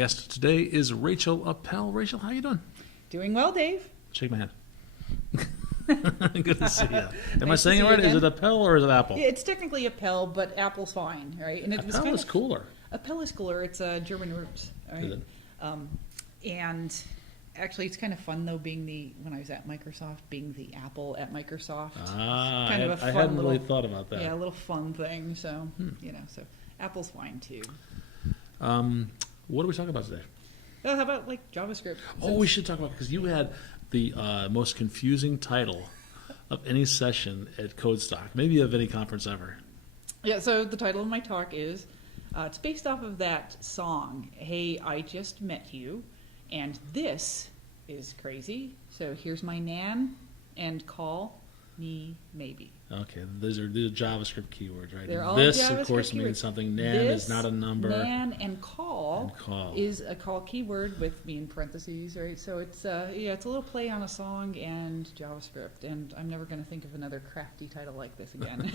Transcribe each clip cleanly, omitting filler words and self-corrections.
guest today is Rachel Appell. Rachel, how you doing? Doing well, Dave. Shake my hand. Good to see you. Am I Nice to saying see it you right? again. Is it Appell or is it Apple? It's technically Appell, but Apple's fine, right? And it was Appell kind is of cooler. Appell is cooler. It's German roots, right? Is it? And actually, it's kind of fun though, when I was at Microsoft, being the Apple at Microsoft. Ah, kind of a I fun hadn't really little- thought about that. Yeah, a little fun thing. So so Apple's fine too. What are we talking about today? Oh, how about like JavaScript? Oh, we should talk about, because you had the most confusing title of any session at CodeStock, maybe of any conference ever. Yeah, so the title of my talk is, it's based off of that song, Hey, I Just Met You, and this is crazy. So here's my nan, and call me maybe. Okay, these are JavaScript keywords, right? They're all this, JavaScript of course, keywords. means something. Nan This, is not a number. Nan and call, And call. is a call keyword with me in parentheses, right? So it's it's a little play on a song and JavaScript, and I'm never going to think of another crafty title like this again.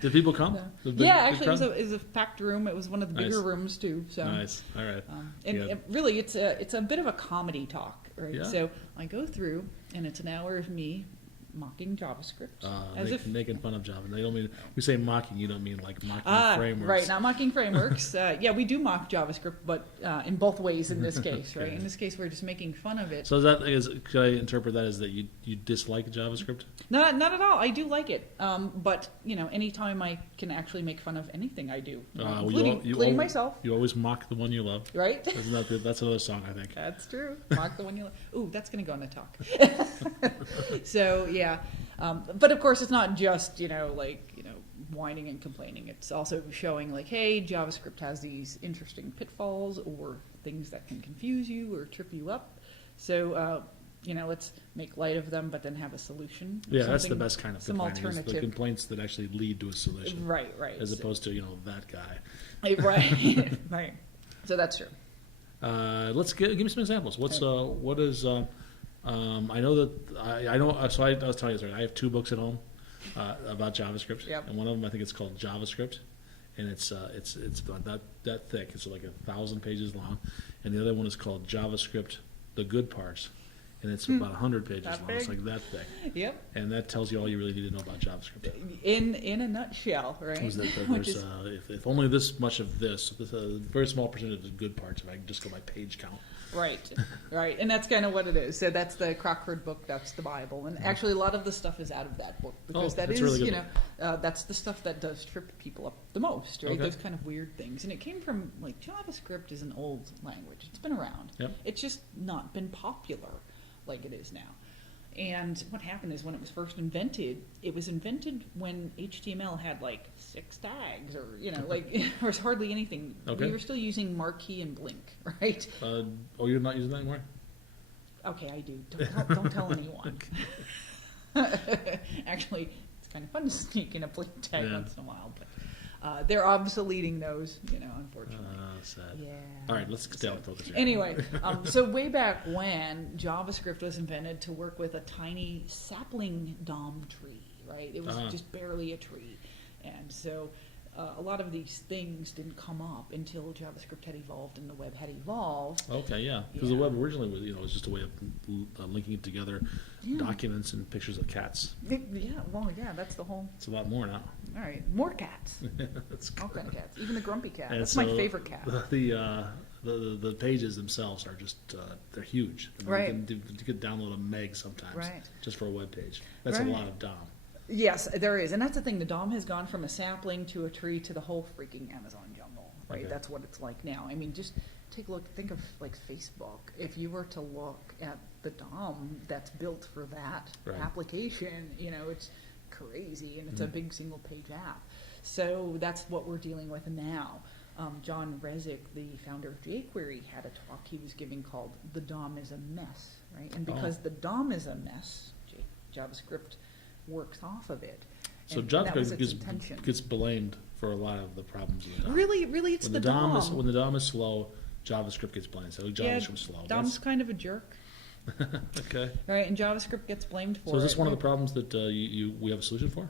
Did people come? So- The big- yeah, big actually, it crowd? was a packed room. It was one of the bigger Nice. rooms too. So Nice. All right. And Yeah. really, it's a bit of a comedy talk, right? Yeah. So I go through, and it's an hour of me mocking JavaScript, as if Making fun of Java. They don't mean, we say mocking, you don't mean like mocking frameworks. right, not mocking frameworks. Yeah, we do mock JavaScript, but in both ways in this case, right? Okay. In this case, we're just making fun of it. So could I interpret that as that you dislike JavaScript? Not at all. I do like it, but anytime I can actually make fun of anything, I do, including myself. You always mock the one you love. Right? That's another song, I think. That's true. Mock the one you love. Ooh, that's going to go in the talk. So, yeah. But of course, it's not just, whining and complaining. It's also showing like, hey, JavaScript has these interesting pitfalls or things that can confuse you or trip you up. So, let's make light of them, but then have a solution. Yeah, that's the best kind of some complaining, is the alternative. complaints that actually lead to a solution. Right. As So- opposed to, that guy. Right. Right. So that's true. Let's give me some examples. What is? I know that I know. So I was telling you this. I have 2 books at home about JavaScript, Yep. and one of them I think it's called JavaScript, and it's about that thick. It's like 1,000 pages long, and the other one is called JavaScript: The Good Parts, and it's about 100 pages That long. It's big? like that thick, Yep. and that tells you all you really need to know about JavaScript. In a nutshell, right? Was that Which there's, is- if only this much of this, a very small percentage of the good parts, if I can just go by page count. Right, and that's kind of what it is. So that's the Crockford book, that's the Bible, and actually a lot that stuff is out of that book because that that's is, a really good that's the stuff that does trip people up the most, right? Okay. Those kind of weird things, and it came from like JavaScript is an old language. It's been around. Yep. It's just not been popular like it is now. And what happened is when it was first invented, it was invented when HTML had like 6 tags or, there was hardly anything. Okay. We were still using marquee and blink, right? You're not using that anymore? Okay, I do. Don't tell anyone. Actually, it's kind of fun to sneak in a blink tag Yeah. once in a while, but they're obsoleting those, unfortunately. Sad. Yeah. All right, let's stay on focus here. Anyway, so way back when JavaScript was invented to work with a tiny sapling DOM tree, right? It was just barely a tree. And so a lot of these things didn't come up until JavaScript had evolved and the web had evolved. Okay, yeah, because the web originally was, just a way of linking together documents and pictures of cats. Yeah, that's the whole. It's a lot more now. All right, more cats. That's All kind of cats. Even the grumpy cat. And That's so my favorite cat. The pages themselves are just they're huge. I mean, Right. You could download a meg sometimes, Right. just for a web page. That's Right. a lot of DOM. Yes, there is, and that's the thing. The DOM has gone from a sapling to a tree to the whole freaking Amazon jungle, right? Okay. That's what it's like now. I mean, just take a look. Think of like Facebook. If you were to look at the DOM that's built for that Right. application, it's crazy, and it's a big single-page app. So that's what we're dealing with now. John Resig, the founder of jQuery, had a talk he was giving called "The DOM is a Mess," right? And because the DOM is a mess, JavaScript works off of it. So And that was JavaScript its intention. gets blamed for a lot of the problems in the DOM. Really, it's When the DOM DOM. is when the DOM is slow, JavaScript gets blamed. So JavaScript's slow. DOM's kind of a jerk, Okay. right? And JavaScript gets blamed for it. So is this one of right? the problems that we have a solution for?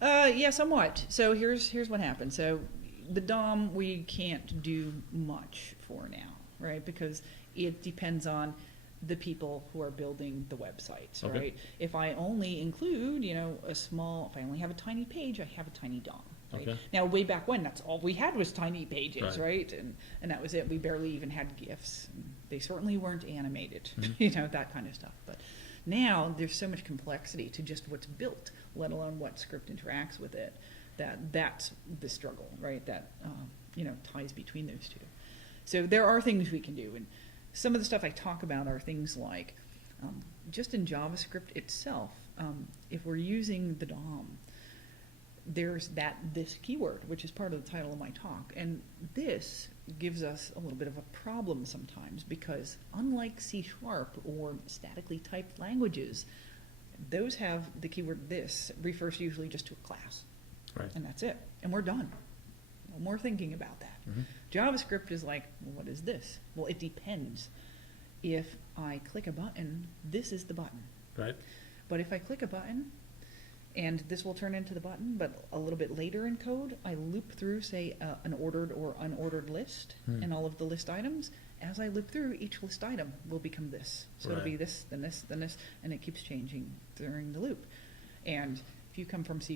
Yeah, somewhat. So here's what happened. So the DOM we can't do much for now, right? Because it depends on the people who are building the websites, Okay. right? If I only include, if I only have a tiny page, I have a tiny DOM. Right? Okay. Now, way back when, that's all we had was tiny pages, Right. right? And that was it. We barely even had GIFs. They certainly weren't animated, Mhm. that kind of stuff. But now there's so much complexity to just what's built, let alone what script interacts with it, that's the struggle, right? That, ties between those two. So there are things we can do. And some of the stuff I talk about are things like, just in JavaScript itself, if we're using the DOM, there's this keyword, which is part of the title of my talk. And this gives us a little bit of a problem sometimes because unlike C# or statically typed languages, those have the keyword this refers usually just to a class. Right. And that's it. And we're done. No more thinking about that. Mhm. JavaScript is like, well, what is this? Well, it depends. If I click a button, this is the button. Right. But if I click a button, and this will turn into the button, but a little bit later in code, I loop through, say, an ordered or unordered list and all of the list items. As I loop through, each list item will become this. So it'll be Right. this, then this, then this, and it keeps changing during the loop. And if you come from C#,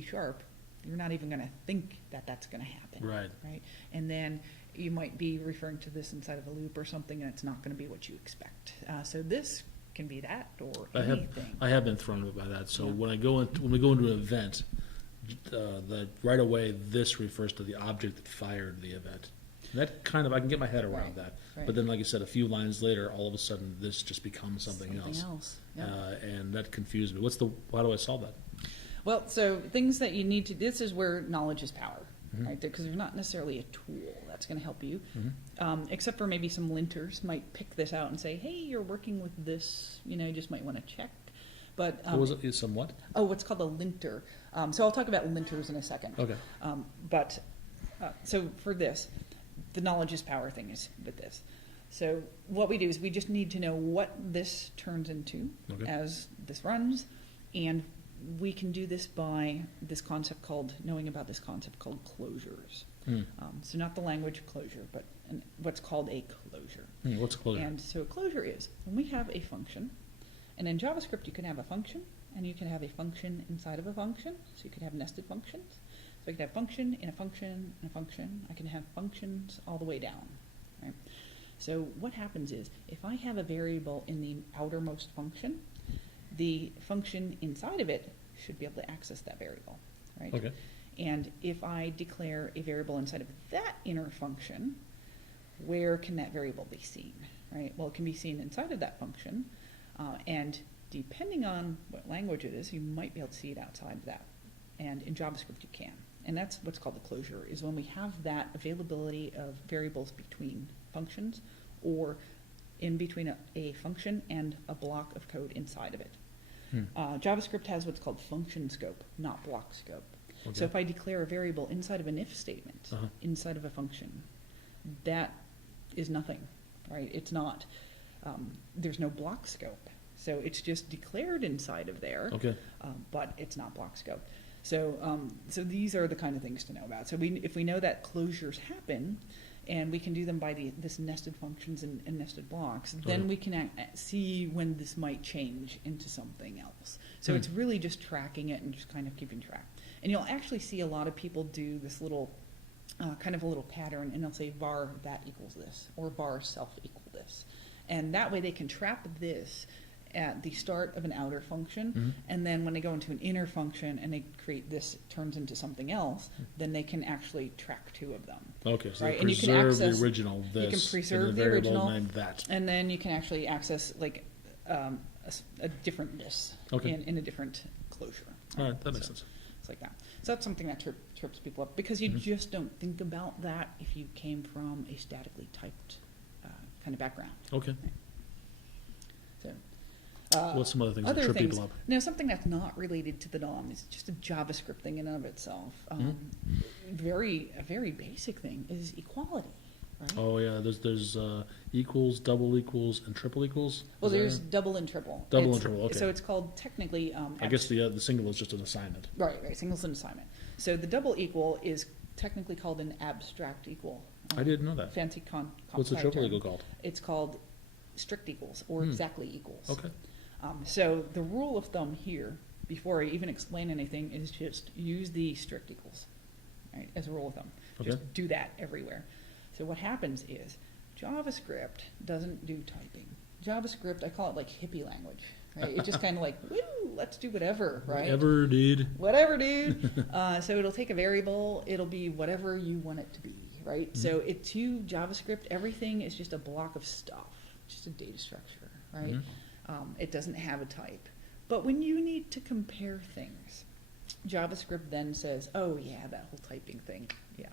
you're not even going to think that that's going to happen. Right. Right? And then you might be referring to this inside of a loop or something, and it's not going to be what you expect. So this can be that or anything. I have been thrown by that. So Yeah. when we go into an event, right away this refers to the object that fired the event. And that kind of I can get my head around that. Right. But then, like you said, a few lines later, all of a sudden this just becomes something else. Yep. And that confused me. How do I solve that? Well, so things that you need to, this is where knowledge is power, Mhm. right? Because there's not necessarily a tool that's going to help you, Mhm. except for maybe some linters might pick this out and say, hey, you're working with this, you just might want to check. But What was it? Somewhat? oh, what's called a linter. So I'll talk about linters in a second. Okay. So for this, the knowledge is power thing is with this. So what we do is we just need to know what this turns into Okay. as this runs, and we can do this by knowing about this concept called closures. So not the language closure, but what's called a closure. What's a closure? And so a closure is when we have a function, and in JavaScript you can have a function, and you can have a function inside of a function, so you can have nested functions. So I can have function in a function in a function. I can have functions all the way down, right? So what happens is, if I have a variable in the outermost function, the function inside of it should be able to access that variable, right? Okay. And if I declare a variable inside of that inner function, where can that variable be seen, right? Well, it can be seen inside of that function, and depending on what language it is, you might be able to see it outside of that. And in JavaScript, you can. And that's what's called the closure, is when we have that availability of variables between functions or in between a function and a block of code inside of it. JavaScript has what's called function scope, not block scope. Okay. So if I declare a variable inside of an if statement, Uh-huh. inside of a function, that is nothing, right? It's not, there's no block scope. So it's just declared inside of there, Okay. but it's not block scope. So these are the kind of things to know about. So if we know that closures happen, and we can do them by this nested functions and nested blocks, then Okay. we can see when this might change into something else. So it's really just tracking it and just kind of keeping track. And you'll actually see a lot of people do this little, kind of a little pattern, and they'll say var that equals this, or var self equal this. And that way they can trap this at the start of an outer function, and then when they go into an inner function and they create this turns into something else, then they can actually track two of them. Okay, so Right, they and you can preserve access- the original this. you can and preserve the variable original. named that. And then you can actually access like a different this Okay. in a different closure. All right, that makes So sense. It's like that. So that's something that trips people up, because you just don't think about that if you came from a statically typed kind of background. Okay. So, What's some other things that other trip things, people up? now something that's not related to the DOM is just a JavaScript thing in and of itself. A very basic thing is equality, right? Oh yeah, there's equals, double equals, and triple equals. Well, Is that there's right? double and triple. Double and It's- triple, okay. So it's called technically. I guess the single is just an assignment. Right, singles and assignment. So the double equal is technically called an abstract equal. I didn't know that. Fancy What's the triple equal called? It's called strict equals or exactly equals. Okay. So the rule of thumb here, before I even explain anything, is just use the strict equals, right, as a rule of thumb. Okay. Just do that everywhere. So what happens is JavaScript doesn't do typing. JavaScript, I call it like hippie language, right? It's just kind of like, woo, let's do whatever, right? Whatever, dude. Whatever, dude. So it'll take a variable, it'll be whatever you want it to be, right? So to JavaScript, everything is just a block of stuff, just a data structure, right? It doesn't have a type. But when you need to compare things, JavaScript then says, oh yeah, that whole typing thing, yeah,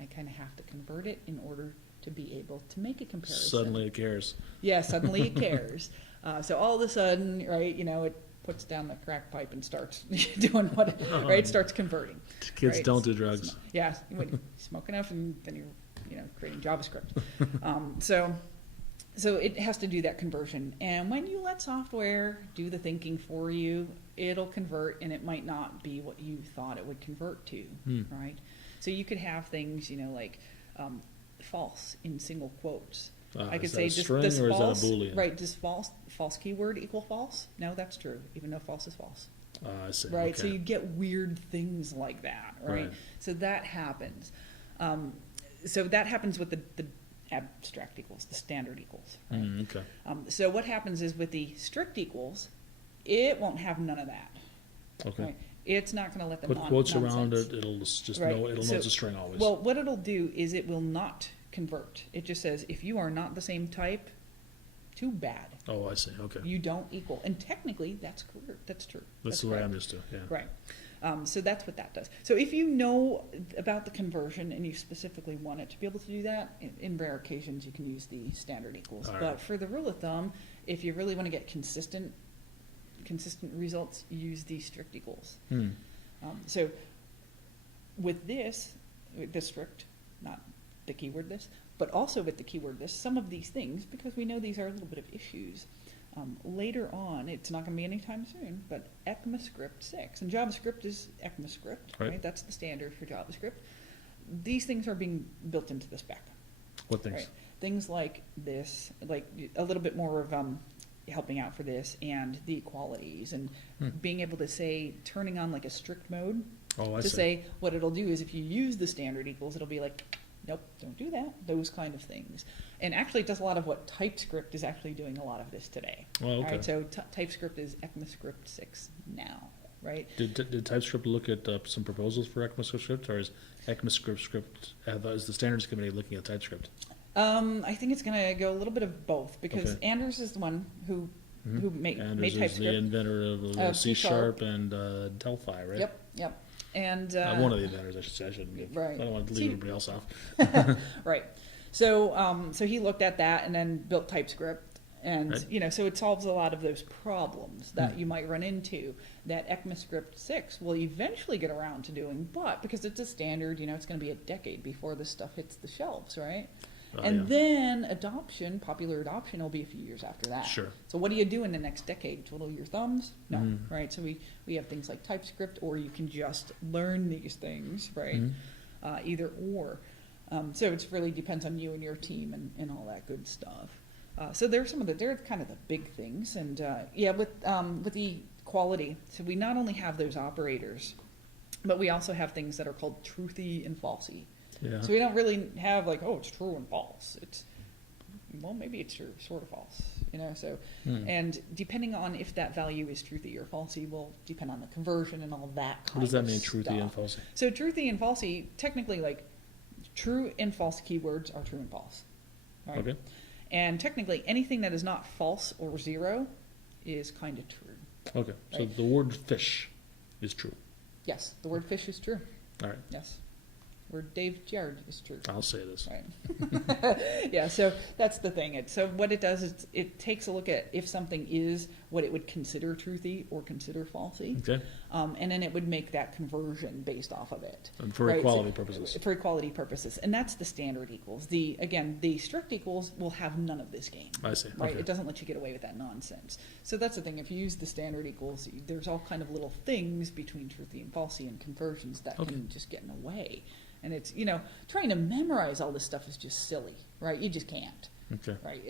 I kind of have to convert it in order to be able to make a comparison. Suddenly it cares. Yeah, suddenly it cares. So all of a sudden, right, it puts down the crack pipe and starts doing what, right, starts converting. Kids right? don't do drugs. Yeah, when you smoke enough and then you're, creating JavaScript. So it has to do that conversion. And when you let software do the thinking for you, it'll convert, and it might not be what you thought it would convert to, right? So you could have things, like false in single quotes. I could say, does false, or is that a Boolean? right, does false keyword equal false? No, that's true, even though false is false. I see. Right, Okay. so you get weird things like that, right? So that happens. So that happens with the abstract equals, the standard equals, right? Okay. So what happens is with the strict equals, it won't have none of that. Okay. Right? It's not going to let them Put on quotes nonsense. around it. It'll just Right. know. It'll know it's a string always. Well, what it'll do is it will not convert. It just says, if you are not the same type, too bad. Oh, I see. Okay. You don't equal. And technically, that's correct. That's true. That's the way correct. I'm used to. Yeah. Right. So that's what that does. So if you know about the conversion and you specifically want it to be able to do that, in rare occasions you can use the standard equals. All right. But for the rule of thumb, if you really want to get consistent results, use the strict equals. So with this strict, not the keyword this, but also with the keyword this, some of these things, because we know these are a little bit of issues, later on, it's not going to be anytime soon, but ECMAScript 6, and JavaScript is ECMAScript, right? That's the standard for JavaScript. These things are being built into the spec. What things? Right? Things like this, like a little bit more of helping out for this, and the equalities, and being able to say, turning on like a strict mode, Oh, I to see. say what it'll do is if you use the standard equals, it'll be like, nope, don't do that, those kind of things. And actually it does a lot of what TypeScript is actually doing a lot of this today. Oh, okay. All right, so TypeScript is ECMAScript 6 now, right? Did TypeScript look at some proposals for ECMAScript, or is ECMAScript is the standards committee looking at TypeScript? I think it's going to go a little bit of both, because Okay. Anders is the one who made Anders is TypeScript. the inventor of C# and Delphi, right? Yep. And One of the inventors, I should say. I shouldn't give. Right. I don't want to leave everybody else off. Right. So he looked at that and then built TypeScript, and Right. so it solves a lot of those problems that you might run into that ECMAScript 6 will eventually get around to doing, but because it's a standard, it's going to be a decade before this stuff hits the shelves, right? And then popular adoption will be a few years after that. Sure. So what do you do in the next decade? Twiddle your thumbs? No, right? So we have things like TypeScript, or you can just learn these things, right? Either or. So it really depends on you and your team and all that good stuff. So they're kind of the big things. And with the quality, so we not only have those operators, but we also have things that are called truthy and falsy. Yeah. So we don't really have like, oh, it's true and false. Maybe it's true, sort of false, so, and depending on if that value is truthy or falsy will depend on the conversion and all that kind of What does that mean, stuff. truthy and falsy? So truthy and falsy, technically, like, true and false keywords are true and false. Right? Okay. And technically, anything that is not false or zero is kind of true. Okay. So Right. the word fish is true. Yes, the word fish is true. All right. Yes. Where Dave Jared is true. I'll say this. Right. Yeah, so that's the thing. So what it does is it takes a look at if something is what it would consider truthy or consider falsy. Okay. And then it would make that conversion based off of it. And for right? equality purposes. For equality purposes. And that's the standard equals. Again, the strict equals will have none of this game. I see. Right? Okay. It doesn't let you get away with that nonsense. So that's the thing. If you use the standard equals, there's all kind of little things between truthy and falsy and conversions that can just get in the way. And it's, trying to memorize all this stuff is just silly, right? You just can't, Okay. right?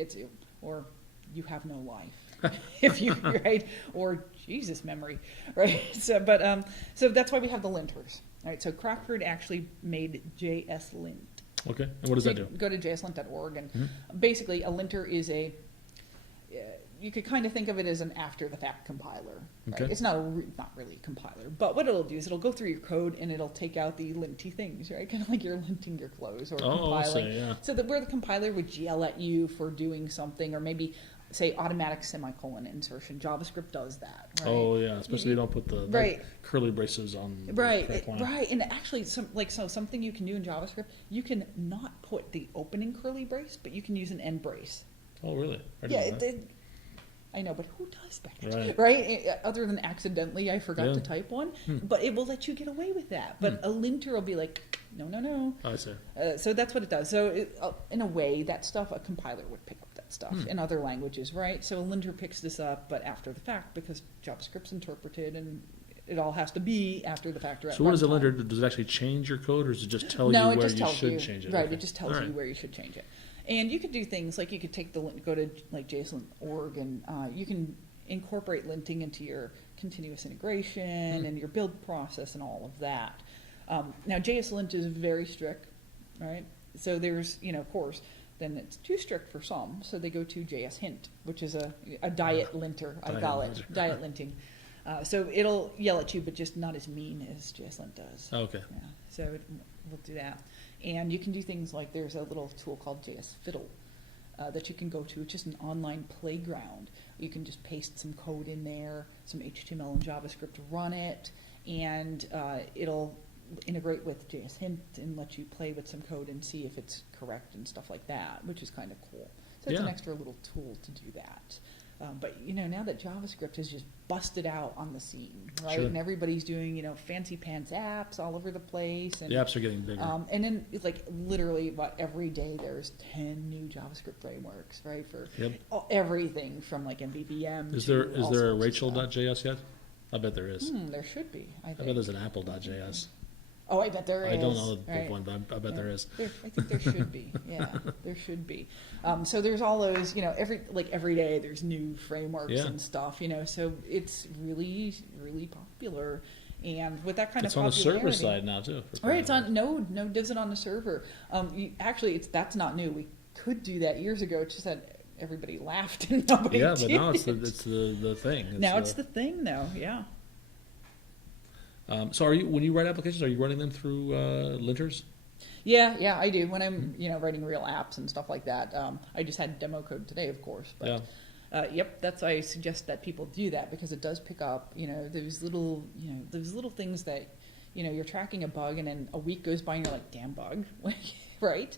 Or you have no life, if you, right? Or Jesus memory, right? So that's why we have the linters, right? So Crockford actually made JSLint. Okay. And what does that do? Go to jslint.org, and basically a linter is you could kind of think of it as an after-the-fact compiler. Right? Okay. It's not really a compiler, but what it'll do is it'll go through your code and it'll take out the linty things, right? Kind of like you're linting your clothes or compiling. Yeah. So that where the compiler would yell at you for doing something, or maybe say automatic semicolon insertion. JavaScript does that. Right? Oh yeah, especially you don't put the right. curly braces on. Right, the correct line. right, and actually, something you can do in JavaScript, you can not put the opening curly brace, but you can use an end brace. Oh really? I didn't know that. I know, but who does that? Right. Right? Other than accidentally, I forgot to Yeah. type one, but it will let you get away with that. But a linter will be like, no. I see. So that's what it does. So in a way, that stuff, a compiler would pick up that stuff in other languages, right? So a linter picks this up, but after the fact, because JavaScript's interpreted and it all has to be after the fact. So what does a linter do? Does it actually change your code, or does it just tell you where you should change it? Right, Okay. it just tells you where you should change it. And you could do things like you could take go to like JSLint.org, and you can incorporate linting into your continuous integration and your build process and all of that. Now JSLint is very strict, right? So there's, of course, then it's too strict for some, so they go to JSHint, which is a diet linter, I call it, diet linting. So it'll yell at you, but just not as mean as JSLint does. Okay. Yeah, so we'll do that. And you can do things like there's a little tool called JS Fiddle that you can go to. It's just an online playground. You can just paste some code in there, some HTML and JavaScript, run it, and it'll integrate with JSHint and let you play with some code and see if it's correct and stuff like that, which is kind of cool. So it's an extra little tool to do that. But now that JavaScript has just busted out on the scene, right? Sure. And everybody's doing, fancy pants apps all over the place. And The apps are getting bigger. and then it's like literally about every day there's 10 new JavaScript frameworks, right? For everything from like MVVM. Is there a Rachel.js yet? I bet there is. There should be. I bet there's an Apple.js. Oh, I bet there is. I don't know the right? one, but I bet there is. I think there should be. Yeah, there should be. So there's all those, every day there's new frameworks and stuff, so it's really, really popular. And with that kind of popularity. It's on the server side now too. Right, it's on Node does it on the server. That's not new. We could do that years ago. It's just that everybody laughed and nobody did. But now it's the thing. It's the thing, though. Yeah. So when you write applications, are you running them through linters? Yeah, I do. When I'm writing real apps and stuff like that. I just had demo code today, of course. But that's why I suggest that people do that, because it does pick up those little things that you're tracking a bug, and then a week goes by and you're like, damn bug, right?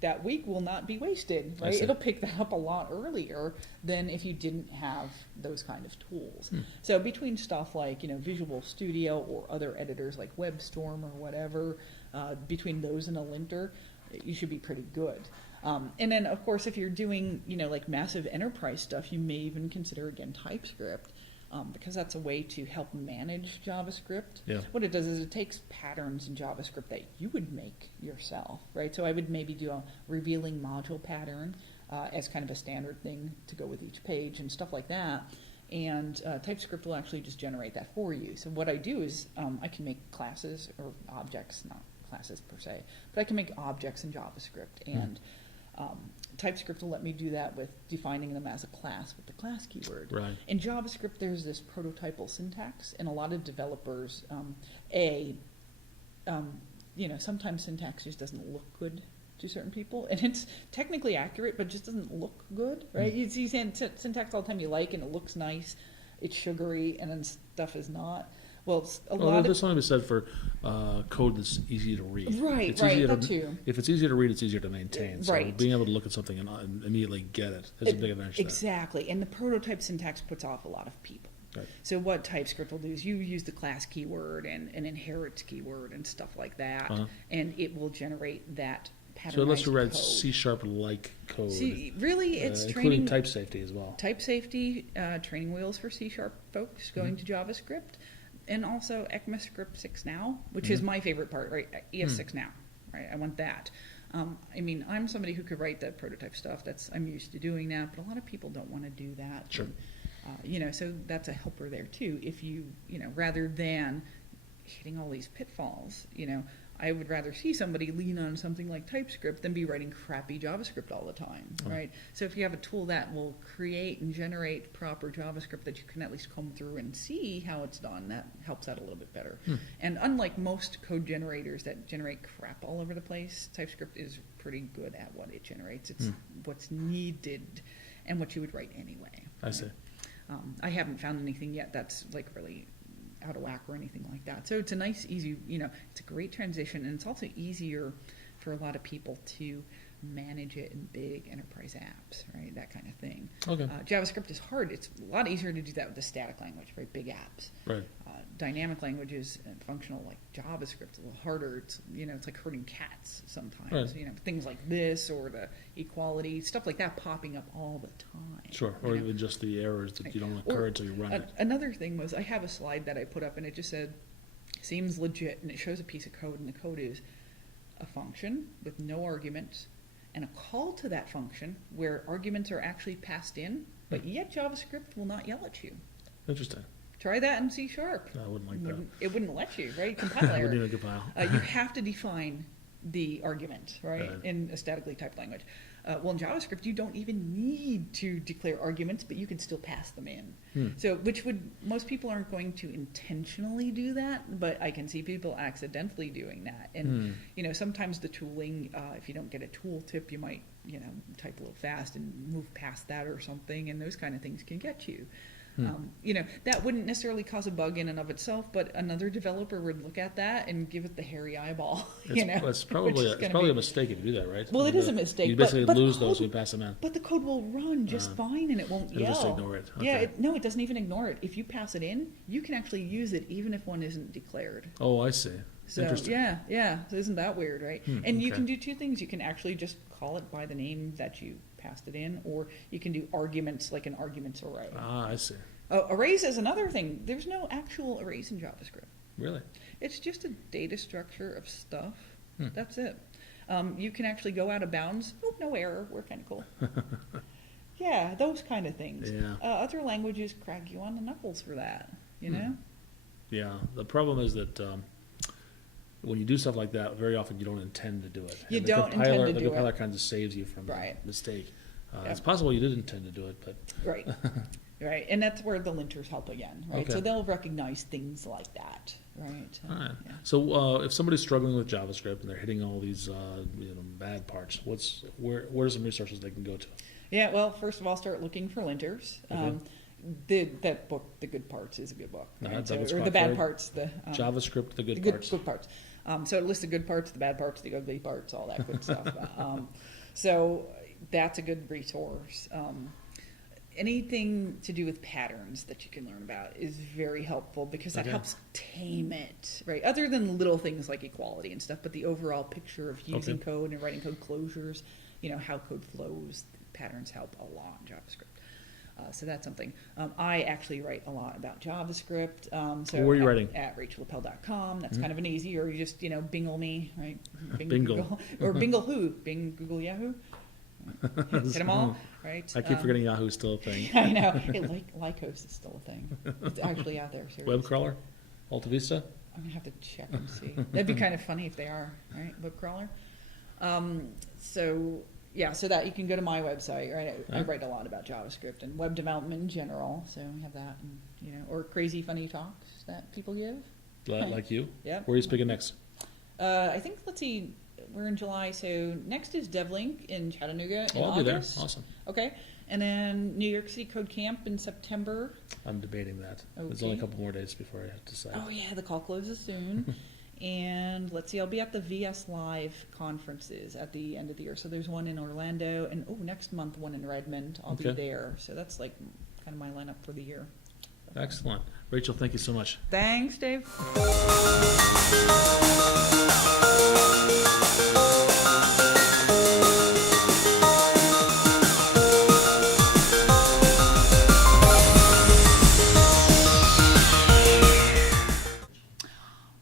That week will not be wasted, right? It'll pick that up a lot earlier than if you didn't have those kind of tools. So between stuff like, Visual Studio or other editors like WebStorm or whatever, between those and a linter, you should be pretty good. And then, of course, if you're doing, like massive enterprise stuff, you may even consider, again, TypeScript. Because that's a way to help manage JavaScript. Yeah. What it does is it takes patterns in JavaScript that you would make yourself, right? So I would maybe do a revealing module pattern as kind of a standard thing to go with each page and stuff like that. And TypeScript will actually just generate that for you. So what I do is I can make classes or objects, not classes per se, but I can make objects in JavaScript. And TypeScript will let me do that with defining them as a class with the class keyword. Right. In JavaScript, there's this prototypal syntax, and a lot of developers, sometimes syntax just doesn't look good to certain people, and it's technically accurate, but just doesn't look good, right? You see syntax all the time you like, and it looks nice, it's sugary, and then stuff is not. Well, it's a Well, lot there's something to be said for code that's easy to read. Right, It's right, easier that to, too. If it's easier to read, it's easier to maintain. So Right. being able to look at something and immediately get it is a big advantage to that. Exactly, and the prototype syntax puts off a lot of people. Right. So what TypeScript will do is you use the class keyword and an inherits keyword and stuff like that, and it will generate that patternized So unless you read code. C#-like code, See, really, it's including training type safety as well. type safety, training wheels for C# folks going to JavaScript, and also ECMAScript 6 now, which is my favorite part, right? ES6 now, right? I want that. I mean, I'm somebody who could write that prototype stuff. I'm used to doing that, but a lot of people don't want to do that. Sure. And, so that's a helper there too. If you, rather than hitting all these pitfalls, I would rather see somebody lean on something like TypeScript than be writing crappy JavaScript all the time, right? So if you have a tool that will create and generate proper JavaScript that you can at least comb through and see how it's done, that helps out a little bit better. And unlike most code generators that generate crap all over the place, TypeScript is pretty good at what it generates. It's what's needed and what you would write anyway. I see. I haven't found anything yet that's like really out of whack or anything like that. So it's a nice, easy, it's a great transition, and it's also easier for a lot of people to manage it in big enterprise apps, right? That kind of thing. Okay. JavaScript is hard. It's a lot easier to do that with the static language, right? Big apps. Right. Dynamic languages and functional like JavaScript a little harder. It's it's like herding cats sometimes. Right. Things like this or the equality stuff like that popping up all the time. Sure. Or even just the errors that you don't occur until you run it. Another thing was I have a slide that I put up and it just said seems legit, and it shows a piece of code, and the code is a function with no arguments and a call to that function where arguments are actually passed in, but yet JavaScript will not yell at you. Interesting. Try that in C#. I wouldn't like that. It wouldn't let you, right? Compile I error. wouldn't even compile. You have to define the argument, right, in a statically typed language. Well, in JavaScript, you don't even need to declare arguments, but you can still pass them in. So, most people aren't going to intentionally do that, but I can see people accidentally doing that. And, sometimes the tooling, if you don't get a tool tip, you might, type a little fast and move past that or something, and those kind of things can get you. That wouldn't necessarily cause a bug in and of itself, but another developer would look at that and give it the hairy eyeball. It's probably a mistake if you do that, right? Well, it is a mistake. You basically but lose those when you pass them in. But the code will run just fine, and it won't It'll yell. just ignore it. Okay. Yeah, it doesn't even ignore it. If you pass it in, you can actually use it even if one isn't declared. Oh, I see. So Interesting. yeah. So isn't that weird, right? And you okay. can do two things. You can actually just call it by the name that you passed it in, or you can do arguments like an arguments array. Ah, I see. Arrays is another thing. There's no actual arrays in JavaScript. Really? It's just a data structure of stuff. That's it. You can actually go out of bounds. Oh, no error. We're kind of cool. Yeah, those kind of things. Yeah. Other languages crack you on the knuckles for that, Yeah. The problem is that when you do stuff like that, very often you don't intend to do it. You And don't intend to do The compiler it. kind of saves you from Right. a mistake. Yeah. It's possible you did intend to do it, but Right. Right. And that's where the linters help again, right? Okay. So they'll recognize things like that, right? all right. Yeah. So if somebody's struggling with JavaScript and they're hitting all these bad parts, where are some resources they can go to? Yeah, well, first of all, start looking for linters. Okay. That book, The Good Parts, is a good book. No, Right? that was Or quite The Bad fair. Parts. JavaScript, the good The parts. good parts. So it lists the good parts, the bad parts, the ugly parts, all that good stuff. So that's a good resource. Anything to do with patterns that you can learn about is very helpful because that Okay. helps tame it, right? Other than little things like equality and stuff, but the overall picture of using Okay. code and writing code closures, how code flows, patterns help a lot in JavaScript. So that's something. I actually write a lot about JavaScript. So Where are you writing? At rachelappell.com. That's kind of an easy, or you just, bingle me, right? Bingle. Google. Or bingle who? Bing, Google, Yahoo? Hit them all, right? I keep forgetting Yahoo's still a thing. I know. Hey, Lycos is still a thing. It's actually out there. Seriously. Web crawler? Alta Vista? I'm going to have to check and see. That'd be kind of funny if they are, right? Web crawler. So that you can go to my website, right? I write a lot about JavaScript and web development in general. So we have that, and, or crazy funny talks that people give. Like you? Yep. Where are you speaking next? I think, let's see, we're in July, so next is DevLink in Chattanooga in I'll be there. August. Awesome. Okay, And then New York City Code Camp in September. I'm debating that. There's only a Okay. couple more days before I have to decide. Oh yeah, the call closes soon. And let's see, I'll be at the VS Live conferences at the end of the year. So there's one in Orlando, and next month one in Redmond. I'll be Okay. there. So that's like kind of my lineup for the year. Excellent. Rachel, thank you so much. Thanks, Dave.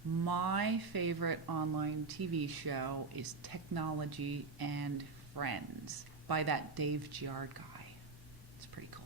My favorite online TV show is Technology and Friends by that Dave Giard guy. It's pretty cool.